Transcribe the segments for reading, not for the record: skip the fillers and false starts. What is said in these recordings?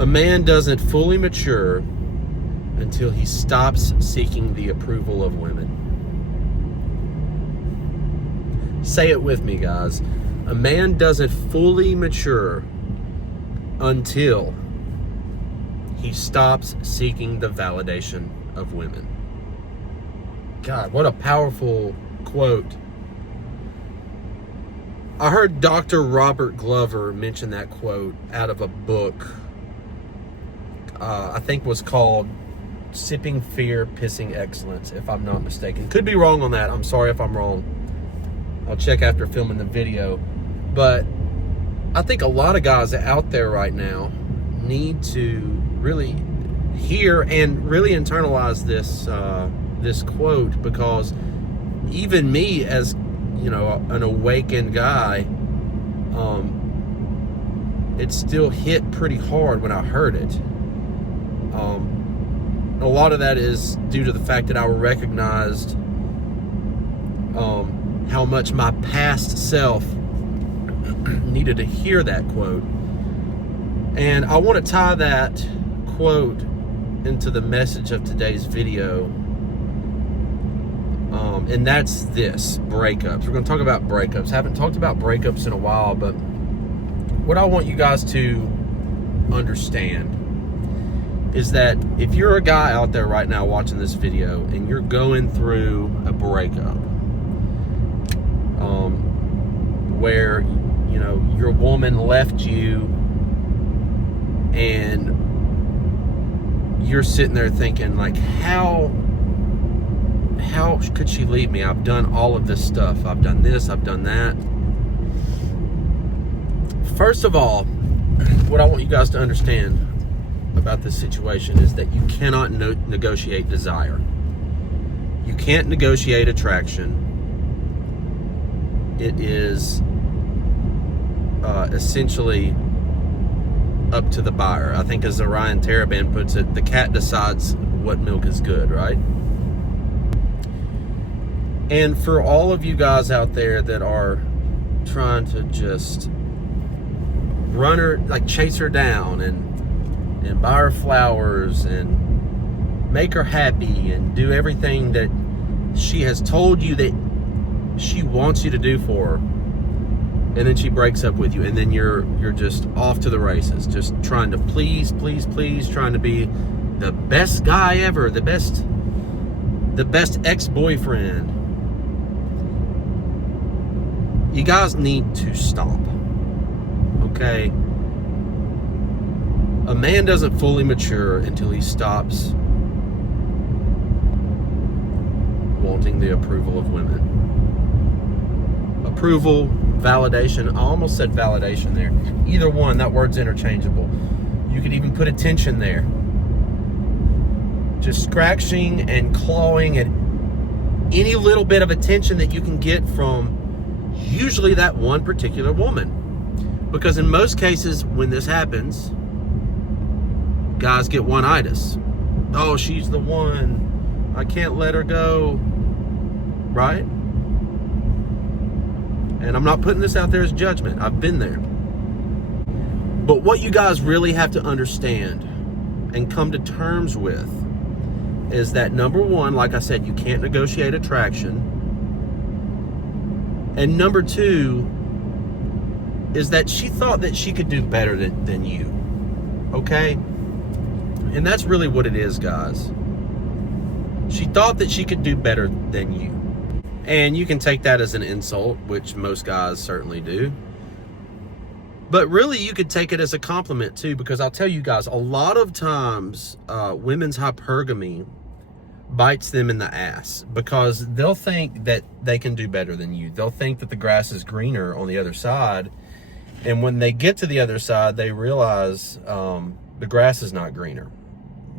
A man doesn't fully mature until he stops seeking the approval of women. Say it with me, guys. A man doesn't fully mature until he stops seeking the validation of women. God, what a powerful quote. I heard Dr. Robert Glover mention that quote out of a book, I think was called Sipping Fear, Pissing Excellence, if I'm not mistaken. Could be wrong on that. I'm sorry if I'm wrong. I'll check after filming the video. But I think a lot of guys out there right now need to really hear and really internalize this quote, because even me, as an awakened guy, it still hit pretty hard when I heard it. A lot of that is due to the fact that I recognized how much my past self needed to hear that quote. And I want to tie that quote into the message of today's video. And that's this: breakups. We're going to talk about breakups. Haven't talked about breakups in a while, but what I want you guys to understand is that if you're a guy out there right now watching this video and you're going through a breakup, where your woman left you and you're sitting there thinking, like, how could she leave me? I've done all of this stuff. I've done this, I've done that. First of all, what I want you guys to understand about this situation is that you cannot negotiate desire. You can't negotiate attraction. It is essentially up to the buyer. I think, as Orion Taraban puts it, the cat decides what milk is good, right? And for all of you guys out there that are trying to just run her, like chase her down and buy her flowers and make her happy and do everything that she has told you that she wants you to do for her, and then she breaks up with you, and then you're just off to the races, just trying to please, trying to be the best guy ever, the best ex-boyfriend. You guys need to stop, okay? A man doesn't fully mature until he stops wanting the approval of women. Approval, validation. I almost said validation there. Either one, that word's interchangeable. You could even put attention there. Just scratching and clawing at any little bit of attention that you can get from usually that one particular woman. Because in most cases, when this happens, guys get one-itis. Oh, she's the one. I can't let her go. Right? And I'm not putting this out there as judgment. I've been there. But what you guys really have to understand and come to terms with is that, number one, like I said, you can't negotiate attraction. And number two is that she thought that she could do better than you. Okay? And that's really what it is, guys. She thought that she could do better than you. And you can take that as an insult, which most guys certainly do. But really, you could take it as a compliment too, because I'll tell you guys, a lot of times women's hypergamy bites them in the ass, because they'll think that they can do better than you. They'll think that the grass is greener on the other side. And when they get to the other side, they realize the grass is not greener.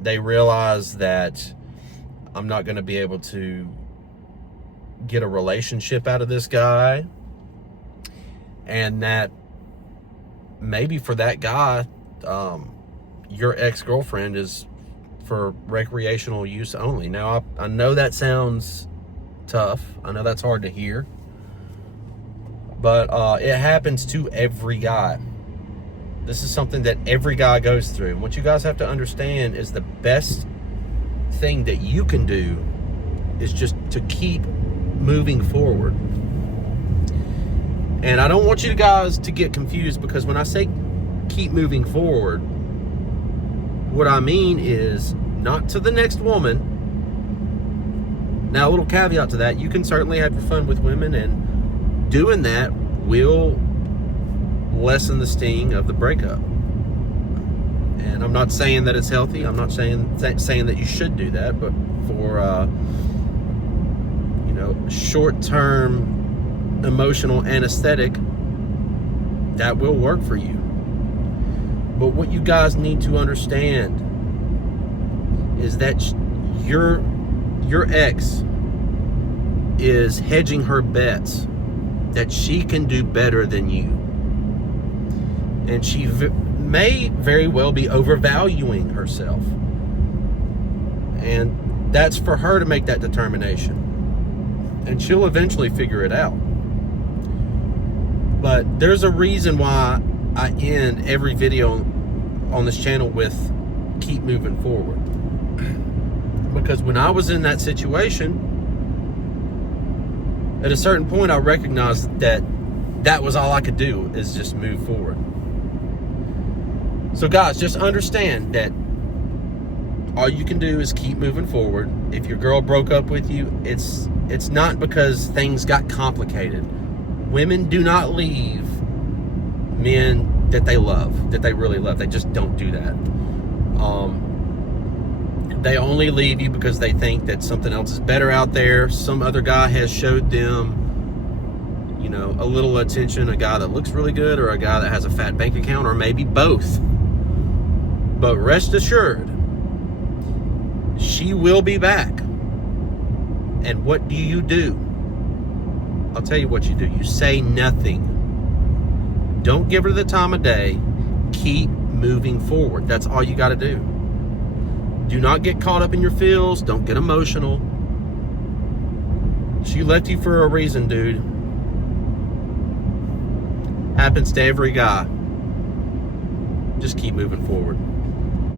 They realize that I'm not going to be able to get a relationship out of this guy, and that maybe for that guy, your ex-girlfriend is for recreational use only. Now, I know that sounds tough. I know that's hard to hear, but it happens to every guy. This is something that every guy goes through. And what you guys have to understand is the best thing that you can do is just to keep moving forward. And I don't want you guys to get confused, because when I say keep moving forward, what I mean is not to the next woman. Now, a little caveat to that, you can certainly have your fun with women, and doing that will lessen the sting of the breakup. And I'm not saying that it's healthy. I'm not saying that you should do that, but for short-term emotional anesthetic, that will work for you. But what you guys need to understand is that your ex is hedging her bets that she can do better than you. And she may very well be overvaluing herself. And that's for her to make that determination. And she'll eventually figure it out. But there's a reason why I end every video on this channel with keep moving forward. Because when I was in that situation, at a certain point I recognized that was all I could do, is just move forward. So guys, just understand that all you can do is keep moving forward. If your girl broke up with you, it's not because things got complicated. Women do not leave men that they love, that they really love. They just don't do that. They only leave you because they think that something else is better out there. Some other guy has showed them, a little attention, a guy that looks really good, or a guy that has a fat bank account, or maybe both. But rest assured, she will be back. And what do you do? I'll tell you what you do. You say nothing. Don't give her the time of day. Keep moving forward. That's all you got to do. Do not get caught up in your feels. Don't get emotional. She left you for a reason, dude. Happens to every guy. Just keep moving forward.